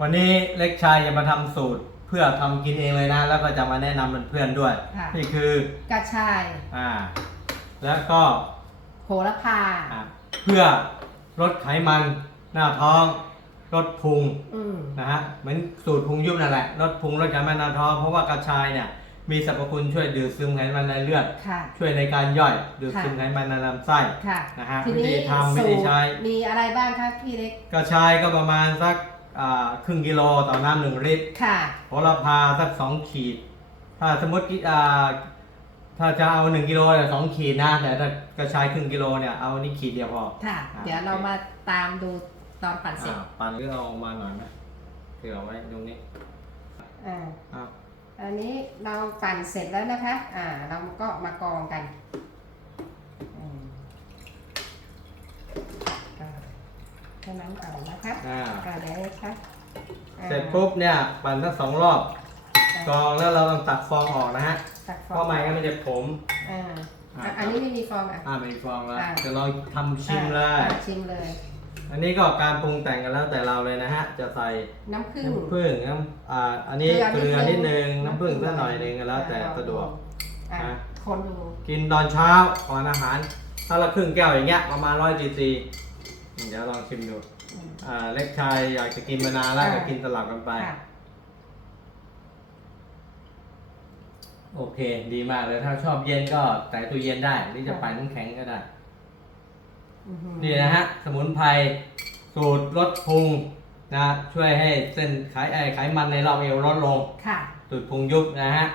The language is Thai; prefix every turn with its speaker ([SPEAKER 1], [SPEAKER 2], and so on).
[SPEAKER 1] วันนี้เล็กชายจะมาทำสูตรเพื่อทำกินเองเลยนะ แล้วก็จะมาแนะนำเพื่อนๆด้วย
[SPEAKER 2] ค่ะ
[SPEAKER 1] นี่คือก
[SPEAKER 2] ระชาย
[SPEAKER 1] อ่าแล้วก็
[SPEAKER 2] โหระพา
[SPEAKER 1] อ่าเพื่อลดไขมันหน้าท้องลดพุง
[SPEAKER 2] อืม
[SPEAKER 1] นะฮะเหมือนสูตรพุงยุบนั่นแหละลดพุงลดไขมันหน้าท้องเพราะว่ากระชายเนี่ยมีสรรพคุณช่วยดูดซึมไขมันในเลือด
[SPEAKER 2] ค่ะ
[SPEAKER 1] ช่วยในการย่อยดูด
[SPEAKER 2] ค่ะ
[SPEAKER 1] ซึมไขมันในลำไส้
[SPEAKER 2] ค่ะ
[SPEAKER 1] นะฮะ
[SPEAKER 2] ทีนี้
[SPEAKER 1] วิธีทำวิธี
[SPEAKER 2] สูตร
[SPEAKER 1] ใช้
[SPEAKER 2] มีอะไรบ้างคะพี่เล็ก
[SPEAKER 1] กระชายก็ประมาณสัก อ่าครึ่งกิโลต่อน้ำหนึ่งลิตร
[SPEAKER 2] ค่ะ
[SPEAKER 1] โหระพาสักสองขีด ถ้าสมมติอ่าถ้าจะเอาหนึ่งกิโลเนี่ยสองขีดนะแต่ถ้ากระชายครึ่งกิโลเนี่ยเอานี่ขีดเดียวพอ
[SPEAKER 2] ค่ะ
[SPEAKER 1] อ่า
[SPEAKER 2] เดี๋ยวเรามาตามดูตอนปั่นเสร็จ
[SPEAKER 1] อ่าปั่นเรื่องเอาออกมาหน่อยไหมเผื่อไว้ตรงนี้
[SPEAKER 2] อ่า
[SPEAKER 1] อ่า
[SPEAKER 2] อันนี้เราปั่นเสร็จแล้วนะคะ อ่า เราก็มากองกันอืมอ่า แค่นั้นก่อนนะคะ
[SPEAKER 1] อ่า
[SPEAKER 2] อ่าเดี๋ยวนะคะอ่า
[SPEAKER 1] เสร็จปุ๊บเนี่ยปั่นทั้งสองรอบกรองแล้วเราต้องตักฟองออกนะฮะ
[SPEAKER 2] ตักฟ
[SPEAKER 1] เพ
[SPEAKER 2] อง
[SPEAKER 1] ราะไม่งั้นมันจะขม
[SPEAKER 2] อ่า
[SPEAKER 1] อ่า
[SPEAKER 2] อะ อันนี้ไม่มีฟองอะ
[SPEAKER 1] อ่าไม่มีฟองแล้ว
[SPEAKER 2] อ่า
[SPEAKER 1] จะลองทำชิมเลย
[SPEAKER 2] อ่าชิมเลย
[SPEAKER 1] อันนี้ก็การปรุงแต่งกันแล้วแต่เราเลยนะฮะ จะใส่
[SPEAKER 2] น้ำผึ้ง
[SPEAKER 1] น้ำผึ้งน้ำอ่าอันนี้เกลือนิดนึงน้ำผึ้งสักหน่อยนึงก็แล้วแต่สะดวก
[SPEAKER 2] อะ
[SPEAKER 1] นะ
[SPEAKER 2] คนดู
[SPEAKER 1] กินตอนเช้าก่อนอาหารถ้าละครึ่งแก้วอย่างเงี้ยประมาณร้อยจีซี เดี๋ยวลองชิมดู
[SPEAKER 2] อืม
[SPEAKER 1] อ่าเล็กชายอยากจะกินมานานแล้ว
[SPEAKER 2] อ่า
[SPEAKER 1] ก็กินสลับกันไป
[SPEAKER 2] ค่ะ
[SPEAKER 1] โอเค ดีมากเลยถ้าชอบเย็นก็ใส่ตู้เย็นได้หรือจะปั่นน้ำแข็งก็ได้
[SPEAKER 2] อื้อหือ
[SPEAKER 1] นี่นะฮะ สมุนไพรสูตรลดพุงนะช่วยให้เส้นไขไอไขมันในรอบเอวลดลง
[SPEAKER 2] ค่ะ
[SPEAKER 1] สูตรพุงยุบนะฮะ